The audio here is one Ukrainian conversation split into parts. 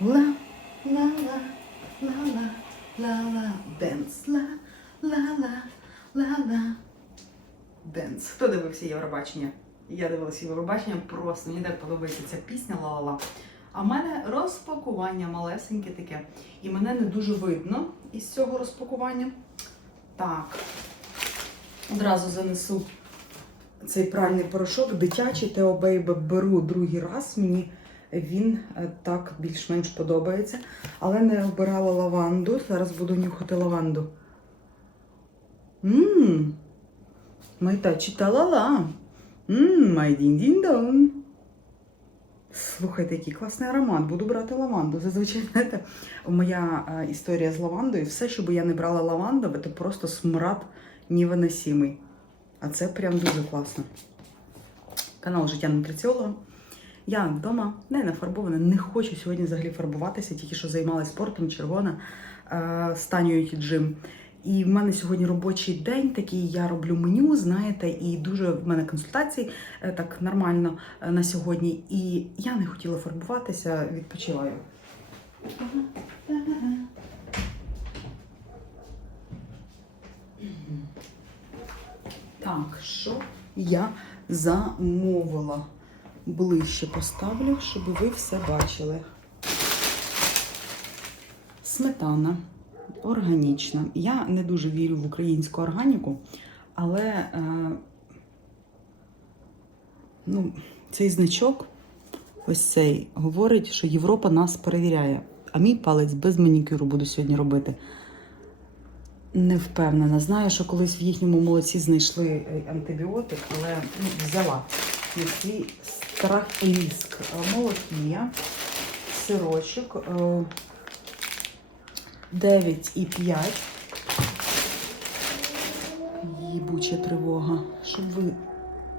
Ла, ла, ла, ла, ла, ла, ла, денс, ла, ла, ла, ла, ла. Денс. Хто дивився Євробачення? Я дивилася Євробачення, просто мені так подобається ця пісня ла-ла-ла. А в мене розпакування малесеньке таке. І мене не дуже видно із цього розпакування. Так. Одразу занесу цей пральний порошок. Дитячий Тео Бейбе беру другий раз. Мені він е, так більш-менш подобається. Але не обирала лаванду. Зараз буду нюхати лаванду. Ммм. Майта читала ла. Ммм, май дін дін дон. Слухайте, який класний аромат. Буду брати лаванду. Зазвичай, знаєте, моя е, історія з лавандою, все, що би я не брала лавандове, це просто смрад невиносимий. А це прям дуже класно. Канал Життя нутриціолога. Я вдома не нафарбована, не хочу сьогодні взагалі фарбуватися, тільки що займалася спортом, червона, е, Танією Джим. І в мене сьогодні робочий день такий, я роблю меню, знаєте, і дуже в мене консультацій е, так нормально е, на сьогодні. І я не хотіла фарбуватися, відпочиваю. Так, що я замовила? Ближче поставлю, щоб ви все бачили. Сметана органічна. Я не дуже вірю в українську органіку, але е, ну, цей значок, ось цей, говорить, що Європа нас перевіряє. А мій палець без манікюру буду сьогодні робити. Не впевнена. Знаю, що колись в їхньому молоці знайшли е, антибіотик, але ну, взяла свій страх риск. Е, Молокія, сирочок. е, 9,5. Їбуча тривога. Щоб ви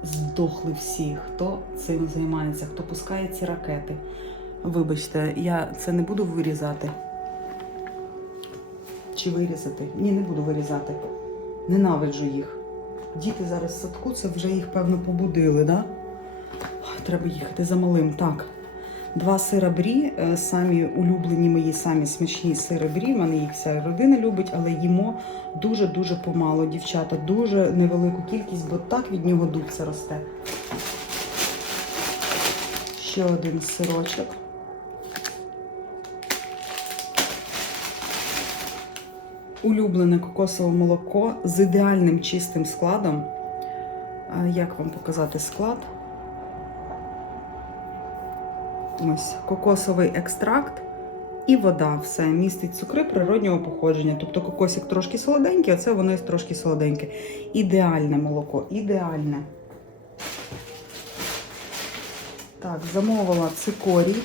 здохли всі, хто цим займається, хто пускає ці ракети. Вибачте, я це не буду вирізати. Чи вирізати? Ні, не буду вирізати. Ненавиджу їх. Діти зараз в садку, це вже їх, певно, побудили, да? Треба їхати за малим. Так. Два сира брі, е, самі улюблені мої, самі смачні сири брі. Мене їх вся родина любить, але їмо дуже-дуже помало, дівчата, дуже невелику кількість, бо так від нього дубця росте. Ще один сирочок. Улюблене кокосове молоко з ідеальним чистим складом. Як вам показати склад? Ось кокосовий екстракт і вода. Все містить цукри природнього походження. Тобто кокосик трошки солоденький, а це воно трошки солоденьке. Ідеальне молоко, ідеальне. Так, замовила цикорій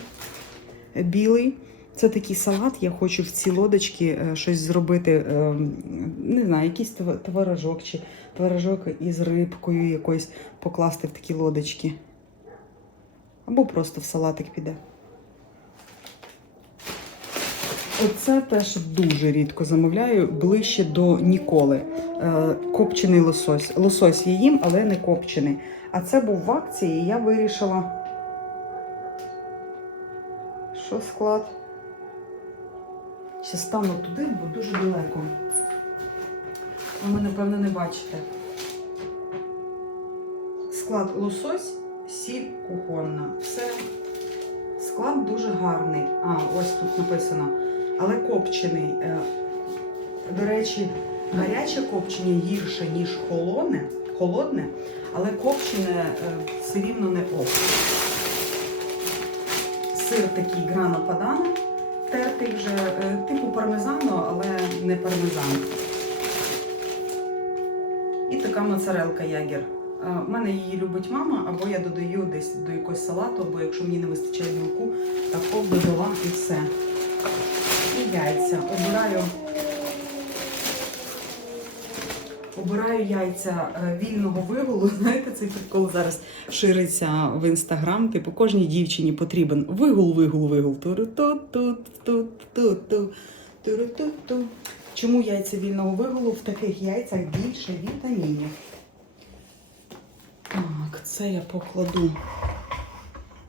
білий. Це такий салат. Я хочу в ці лодочки е, щось зробити. е, Не знаю, якийсь творожок чи творожок із рибкою якоюсь покласти в такі лодочки. Або просто в салатик піде. Оце теж дуже рідко замовляю, ближче до ніколи. Е, Копчений лосось. Лосось я їм, але не копчений. А це був в акції, і я вирішила. Що склад? Ще стану туди, бо дуже далеко. Ви мене, напевно, не бачите. Склад лосось, сіль кухонна. Все. Склад дуже гарний. А, ось тут написано. Але копчений. Е, До речі, гаряче копчення гірше, ніж холодне, холодне, але копчене е, все рівно не ок. Сир такий грана падана, тертий вже, е, типу пармезану, але не пармезан. І така моцарелка ягер. У мене її любить мама, або я додаю десь до якогось салату, або якщо мені не вистачає білку, так додала і все. І яйця. Обираю, обираю яйця е, вільного вигулу. Знаєте, цей прикол зараз шириться в інстаграм. Типу, кожній дівчині потрібен вигул, вигул, вигул. Чому яйця вільного вигулу? В таких яйцях більше вітамінів. Так, це я покладу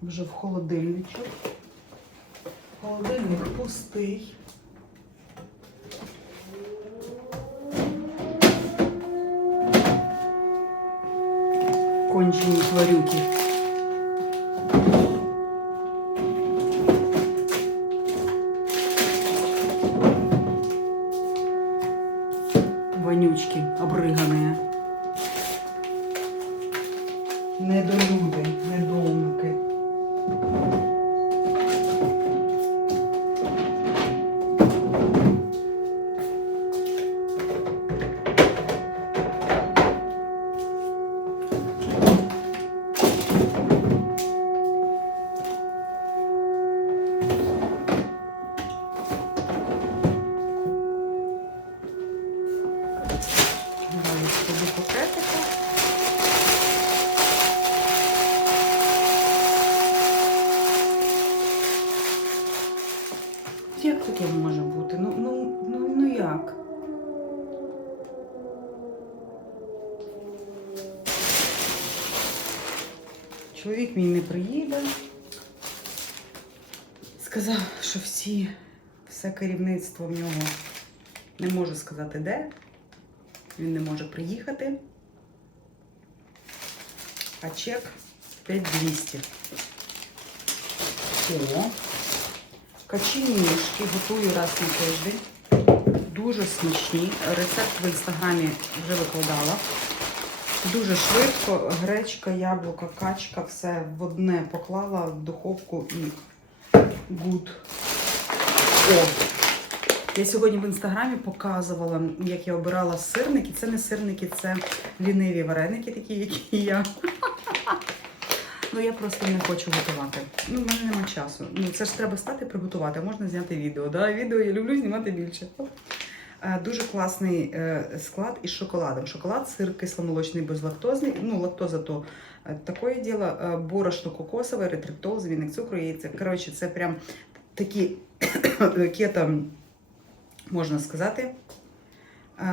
вже в холодильничок. Холодильник пустий. Кончені тварюки. Вонючки, обригані. Недолюди, таке може бути? Ну, ну, ну, ну як? Чоловік мій не приїде. Сказав, що всі, все керівництво в нього не можу сказати де. Він не може приїхати. А чек 5200. О, каченюшки готую раз на тиждень. Дуже смачні. Рецепт в інстаграмі вже викладала. Дуже швидко. Гречка, яблука, качка, все в одне поклала в духовку і гуд. О, я сьогодні в інстаграмі показувала, як я обирала сирники. Це не сирники, це ліниві вареники, такі, які я. Ну я просто не хочу готувати. Ну, в мене нема часу. Ну, це ж треба стати приготувати, можна зняти відео. Да? Відео я люблю знімати більше. Е, Дуже класний е, склад із шоколадом. Шоколад, сир кисломолочний, безлактозний. Ну, лактоза то е, таке діло. Борошно кокосове, ретриптол, звінник цукру, яйця. Коротше, це прям такі кето, можна сказати. Е,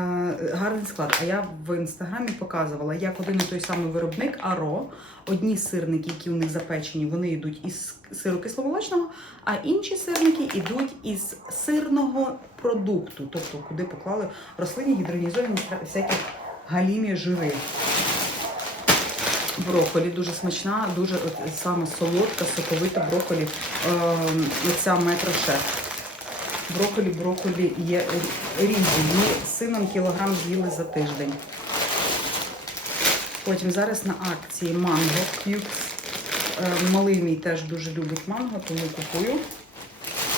Гарний склад. А я в інстаграмі показувала, як один і той самий виробник Аро. Одні сирники, які у них запечені, вони йдуть із сиру кисломолочного, а інші сирники йдуть із сирного продукту, тобто куди поклали рослинні гідрогенізовані стра- всякі галімі жири. Брокколі дуже смачна, дуже саме солодка, соковита брокколі. Е, оця метрошеф. Брокколі є різні. Ми з сином кілограм з'їли за тиждень. Потім зараз на акції манго кюкс. Е, Малий мій теж дуже любить манго, тому купую.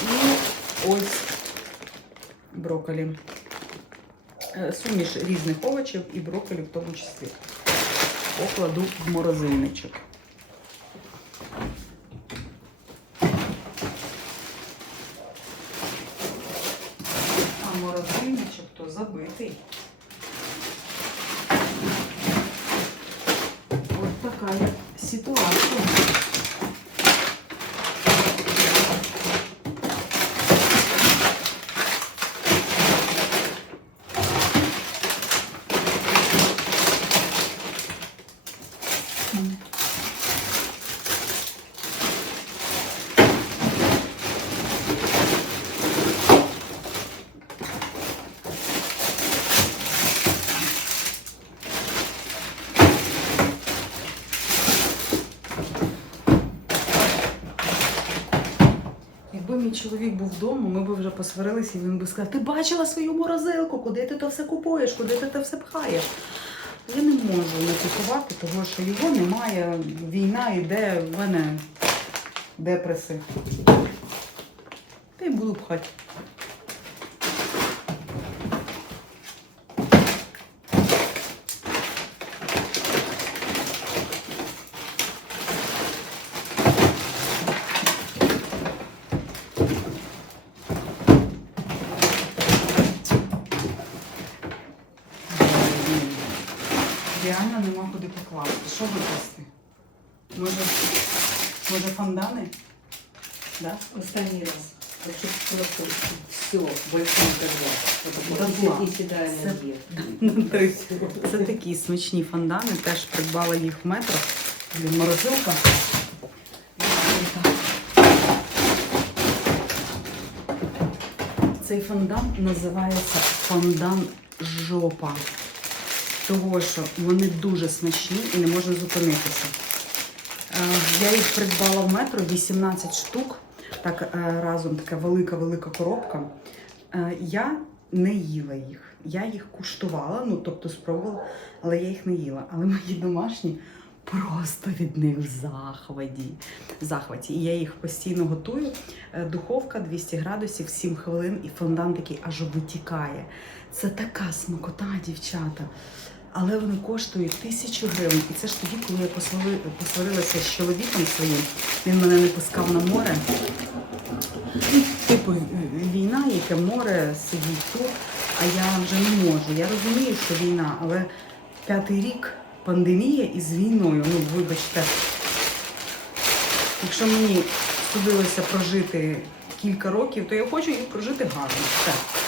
І ось брокколі. Е, Суміш різних овочів і брокколі в тому числі. Покладу в морозильничок. А морозильничок то забитий. Ось така ситуація. Якби мій чоловік був вдома, ми б вже посварилися, і він би сказав, ти бачила свою морозилку, куди ти то все купуєш, куди ти то все пхаєш. Я не можу не купувати, тому що його немає, війна йде, в мене депреси. Та й буду пхати. Реально нема куди покласти. Що викласти? Може, може фондани? Да? Останній раз. Хочу колокольчик. Все, ладно. не седая Це- на. Ну, три. Це такі смачні фондани, теж придбала їх в метро. Блін, морозилка. Цей фондан називається фондан жопа. Того, що вони дуже смачні і не можна зупинитися. Е, Я їх придбала в метро 18 штук. Так е, разом така велика-велика коробка. Е, Я не їла їх. Я їх куштувала, ну тобто спробувала, але я їх не їла. Але мої домашні просто від них в захваті. захваті. І я їх постійно готую. Духовка 200 градусів, 7 хвилин, і фондан такий аж витікає. Це така смакота, дівчата. Але вони коштують тисячу гривень. І це ж тоді, коли я посварилася з чоловіком своїм, він мене не пускав на море. Ну, Типу е, війна, яке море сидіть тут, а я вже не можу. Я розумію, що війна, але п'ятий рік пандемія із війною. Ну, вибачте, якщо мені судилося прожити кілька років, то я хочу їх прожити гарно. Все.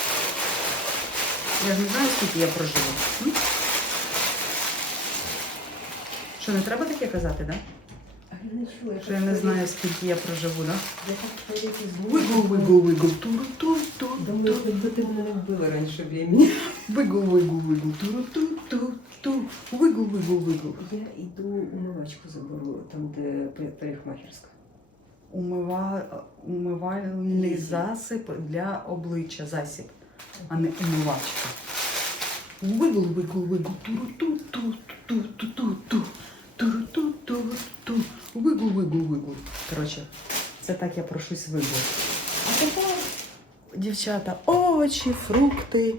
Я ж не знаю, скільки я прожила. М? Що, не треба таке казати, так? Да? Що я не знаю, скільки я проживу, так? Вигул, вигул, вигул, туру, ту, ту, Думаю, якби ти мене не вбила раніше времени. Вигул, вигул, вигул, туру, ту, ту, ту. Вигул, вигул, вигул. Я йду умивачку заберу, там, де парикмахерська. Умива... Умивальний засіб для обличчя, засіб, а не умивачка. Вигул, вигул, вигул, туру, ту, ту, ту, ту, ту, ту. Туру, ту, ту, ту. Вигул, вигул, вигул. Коротше, це так я прошусь вигул. А тепер, дівчата, овочі, фрукти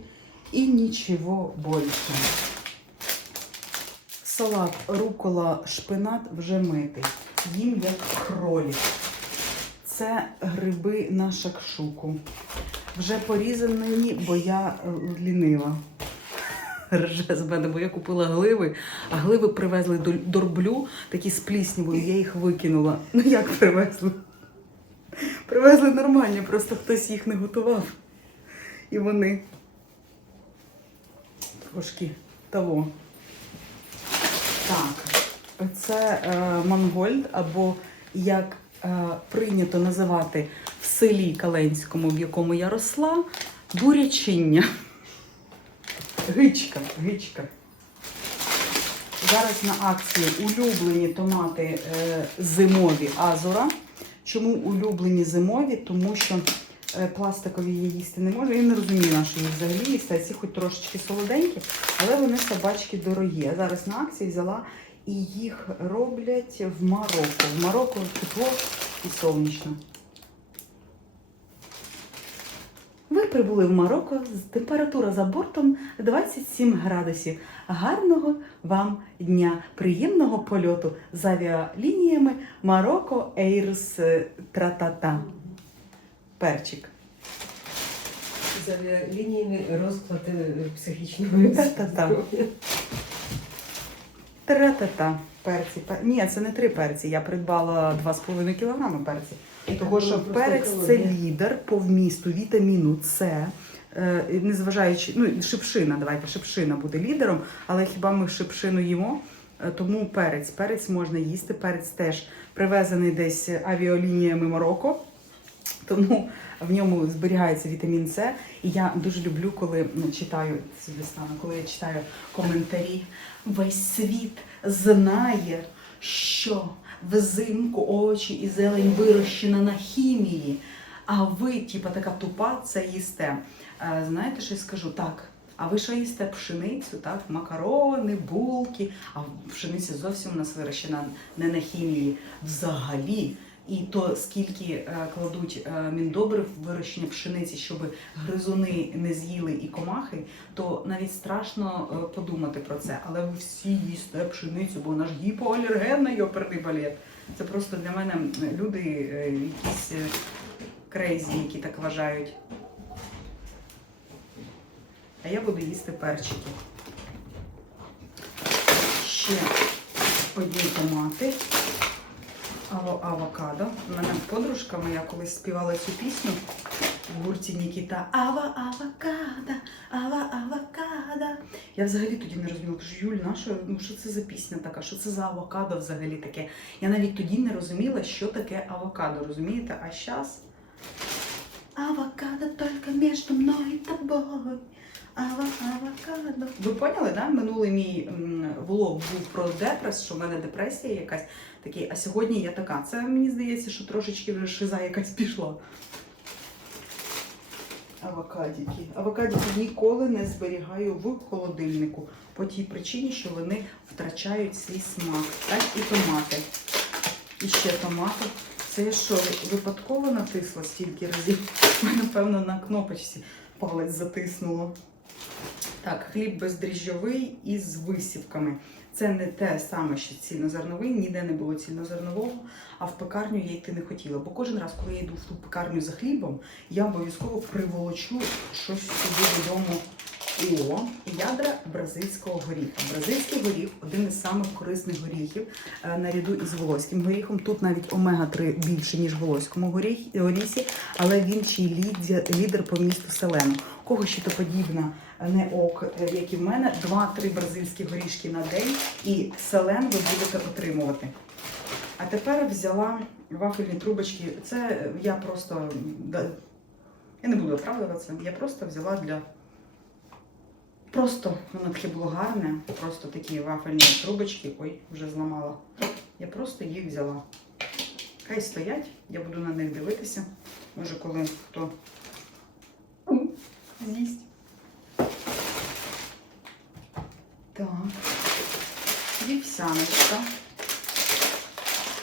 і нічого більше. Салат, рукола, шпинат вже митий. Їм як кролік. Це гриби на шакшуку. Вже порізані, бо я е, лінива. Рже з мене, бо я купила гливи, а гливи привезли до дорблю, такі з пліснявою, я їх викинула. Ну як привезли? Привезли нормальні, просто хтось їх не готував. І вони трошки того. Так, це е, мангольд, або як е, прийнято називати селі Каленському, в якому я росла, бурячиння. Гичка, гичка. Зараз на акції улюблені томати е, зимові Азура. Чому улюблені зимові? Тому що е, пластикові я їсти не можу. Я не розумію, на що їх взагалі їсти, ці хоч трошечки солоденькі, але вони собачки дорогі. Я зараз на акції взяла і їх роблять в Марокко. В Марокко тепло і сонячно. Ви прибули в Марокко, з- температура за бортом 27 градусів. Гарного вам дня, приємного польоту з авіалініями Марокко Ейрс Тратата. Перчик. За лініями розклад психічного здоров'я. Тратата. Перці. Ні, це не три перці. Я придбала 2,5 кг перці. Того, що перець це лідер по вмісту вітаміну С. Е, Незважаючи, ну, шипшина, давайте, шипшина буде лідером, але хіба ми шипшину їмо? Е, Тому перець. Перець можна їсти. Перець теж привезений десь авіалініями Марокко. Тому в ньому зберігається вітамін С. І я дуже люблю, коли ну, читаю стану, коли я читаю коментарі. Весь світ знає, що взимку овочі і зелень вирощена на хімії, а ви, типа, така тупа, це їсте. Е, Знаєте, що я скажу? Так. А ви що їсте пшеницю, так? Макарони, булки, а пшениця зовсім у нас вирощена не на хімії взагалі. І то скільки е, кладуть е, міндобрив вирощення пшениці, щоб гризуни не з'їли і комахи, то навіть страшно е, подумати про це. Але ви всі їсте пшеницю, бо вона ж гіпоалергенна йоперний балет. Це просто для мене люди якісь крейзі, які так вважають. А я буду їсти перчики. Ще одні томати. Аво, авокадо. У мене подружка моя колись співала цю пісню в гурті Нікіта. Ава авокадо, ава авокадо. Я взагалі тоді не розуміла. Кажу, Юль, наша, ну що це за пісня така? Що це за авокадо взагалі таке? Я навіть тоді не розуміла, що таке авокадо, розумієте? А зараз авокадо тільки между мною и тобой. Авокадо. Ви поняли, да? Минулий мій влог був про депрес, що в мене депресія якась такий, а сьогодні я така. Це мені здається, що трошечки вже шиза якась пішла. Авокадики. Авокадики ніколи не зберігаю в холодильнику по тій причині, що вони втрачають свій смак. Так і томати. І ще томати. Це я що, випадково натисла стільки разів? Напевно, на кнопочці палець затиснуло. Так, хліб бездріжджовий із висівками. Це не те саме, що цільнозерновий, ніде не було цільнозернового, а в пекарню я йти не хотіла. Бо кожен раз, коли я йду в ту пекарню за хлібом, я обов'язково приволочу щось собі додому. О, ядра бразильського горіха. Бразильський горіх один із самих корисних горіхів е, наряду із волоським горіхом. Тут навіть омега-3 більше, ніж в волоському горіх- горісі, але він ще й лідя- лідер по місту селену. Кого ще то подібна не ок, е, як і в мене, 2-3 бразильські горішки на день, і селен ви будете отримувати. А тепер взяла вафельні трубочки. Це я просто я не буду оправдуватися, я просто взяла для. Просто воно таке було гарне, просто такі вафельні трубочки. Ой, вже зламала. Я просто їх взяла. Хай стоять, я буду на них дивитися. Може, коли хто м, з'їсть. Так. Вівсяночка.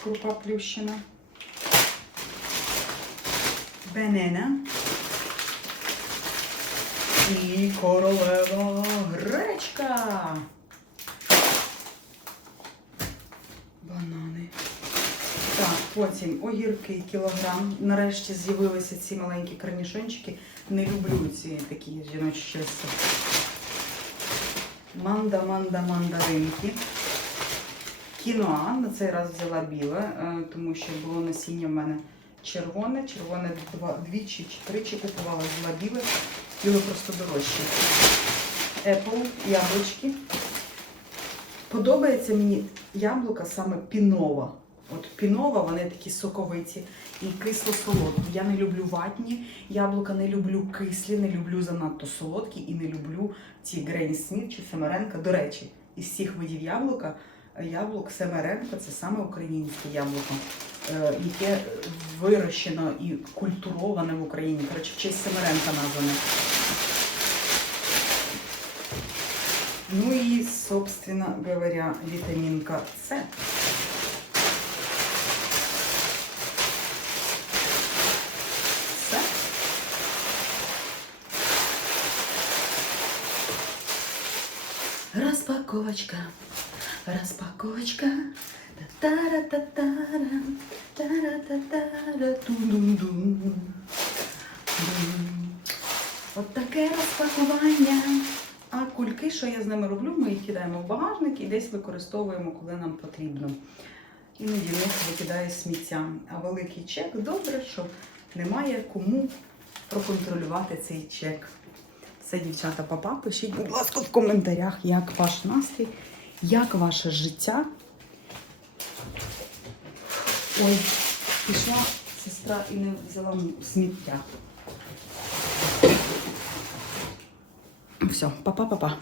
Крупа плющена. Бенена. І королева гречка. Банани. Так, потім огірки кілограм. Нарешті з'явилися ці маленькі карнішончики. Не люблю ці такі жіночі щастя. Манда, манда, мандаринки. Кіноа на цей раз взяла біле, е, тому що було насіння в мене червоне. Червоне двічі чи тричі купувала, взяла біле. Біле просто дорожче. Apple, яблучки. Подобається мені яблука саме пінова. От пінова, вони такі соковиті і кисло-солодкі. Я не люблю ватні яблука, не люблю кислі, не люблю занадто солодкі і не люблю ці Грені Сміт чи Семеренка. До речі, із всіх видів яблука, яблук Семеренка це саме українське яблуко, е, яке вирощено і культуроване в Україні. Коротше, в честь Семеренка назване. Ну и, собственно говоря, витаминка С. С. Распаковочка, распаковочка. Та-та-ра-та-та-ра, та-ра-та-та-ра, ту-дум-дум. От таке розпакування. А кульки, що я з ними роблю, ми їх кидаємо в багажник і десь використовуємо, коли нам потрібно. Іноді них викидає сміття. А великий чек добре, що немає кому проконтролювати цей чек. Все, дівчата, папа, пишіть, будь ласка, в коментарях, як ваш настрій, як ваше життя. Ой, пішла сестра і не взяла сміття. Все, па-па-па-па.